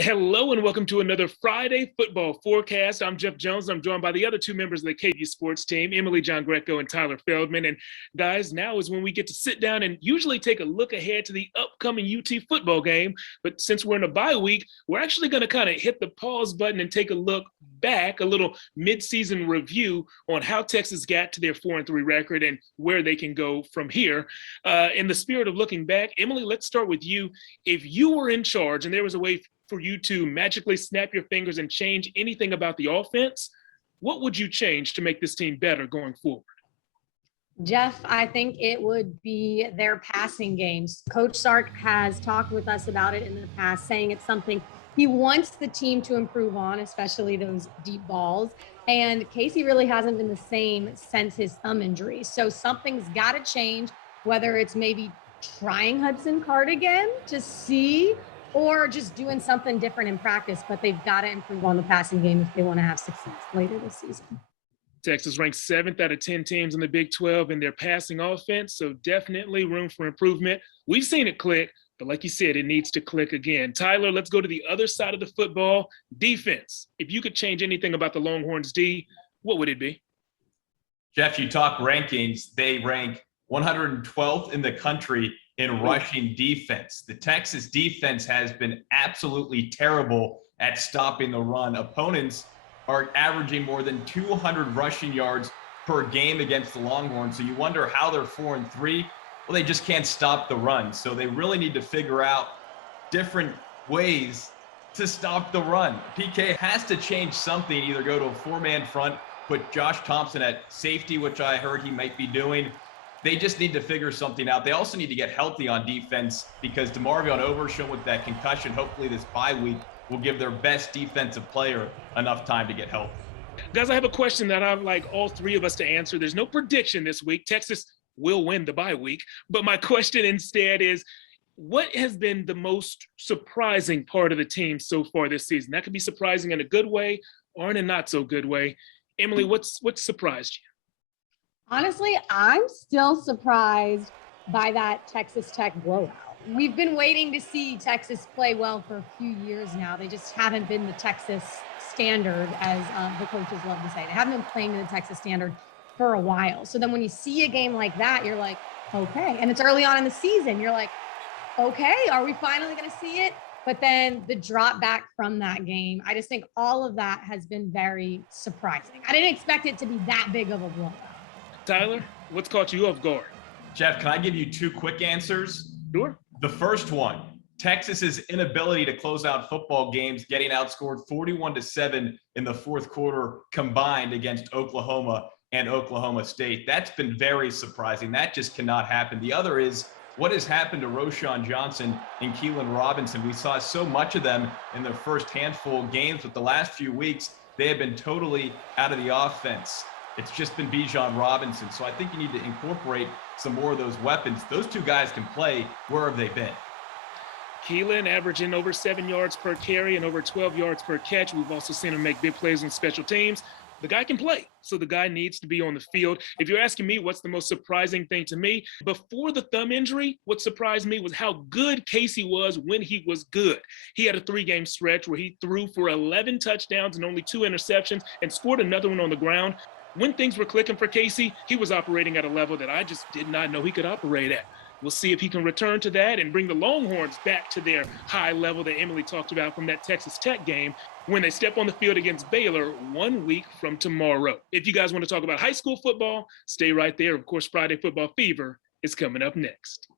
Hello and welcome to another Friday football forecast. I'm Jeff Jones. I'm joined by the other two members of the KVUE sports team, Emily Giangreco and Tyler Feldman. And guys, now is when we get to sit down and usually take a look ahead to the upcoming UT football game. But since we're in a bye week, we're actually going to kind of hit the pause button and take a look back, a little mid-season review on how Texas got to their 4-3 record and where they can go from here. In the spirit of looking back, Emily, let's start with you. If you were in charge and there was a way for you to magically snap your fingers and change anything about the offense, what would you change to make this team better going forward? Jeff, I think it would be their passing games. Coach Sark has talked with us about it in the past, saying it's something he wants the team to improve on, especially those deep balls. And Casey really hasn't been the same since his thumb injury. So something's got to change, whether it's maybe trying Hudson Card again to see, or just doing something different in practice, but they've got to improve on the passing game if they want to have success later this season. Texas ranks 7th out of 10 teams in the Big 12 in their passing offense, so definitely room for improvement. We've seen it click, but like you said, it needs to click again. Tyler, let's go to the other side of the football, defense. If you could change anything about the Longhorns D, what would it be? Jeff, you talk rankings. They rank 112th in the country in rushing defense. The Texas defense has been absolutely terrible at stopping the run. Opponents are averaging more than 200 rushing yards per game against the Longhorns. So you wonder how they're 4-3. Well, they just can't stop the run. So they really need to figure out different ways to stop the run. PK has to change something, either go to a 4-man front, put Josh Thompson at safety, which I heard he might be doing. They just need to figure something out. They also need to get healthy on defense because DeMarvion Overshown with that concussion, hopefully this bye week will give their best defensive player enough time to get healthy. Guys, I have a question that I'd like all three of us to answer. There's no prediction this week. Texas will win the bye week. But my question instead is, what has been the most surprising part of the team so far this season? That could be surprising in a good way or in a not so good way. Emily, what's surprised you? Honestly, I'm still surprised by that Texas Tech blowout. We've been waiting to see Texas play well for a few years now. They just haven't been the Texas standard, as the coaches love to say. They haven't been playing to the Texas standard for a while. So then when you see a game like that, you're like, okay. And it's early on in the season. You're like, okay, are we finally going to see it? But then the drop back from that game, I just think all of that has been very surprising. I didn't expect it to be that big of a blowout. Tyler, what's caught you off guard? Jeff, can I give you two quick answers? Sure. The first one, Texas's inability to close out football games, getting outscored 41-7 in the fourth quarter combined against Oklahoma and Oklahoma State. That's been very surprising. That just cannot happen. The other is what has happened to Roschon Johnson and Keelan Robinson. We saw so much of them in their first handful of games, but the last few weeks, they have been totally out of the offense. It's just been Bijan Robinson. So I think you need to incorporate some more of those weapons. Those two guys can play. Where have they been? Keelan averaging over 7 yards per carry and over 12 yards per catch. We've also seen him make big plays on special teams. The guy can play, so the guy needs to be on the field. If you're asking me what's the most surprising thing to me, before the thumb injury, what surprised me was how good Casey was when he was good. He had a 3-game stretch where he threw for 11 touchdowns and only 2 interceptions and scored another one on the ground. When things were clicking for Casey, he was operating at a level that I just did not know he could operate at. We'll see if he can return to that and bring the Longhorns back to their high level that Emily talked about from that Texas Tech game when they step on the field against Baylor 1 week from tomorrow. If you guys want to talk about high school football, stay right there. Of course, Friday Football Fever is coming up next.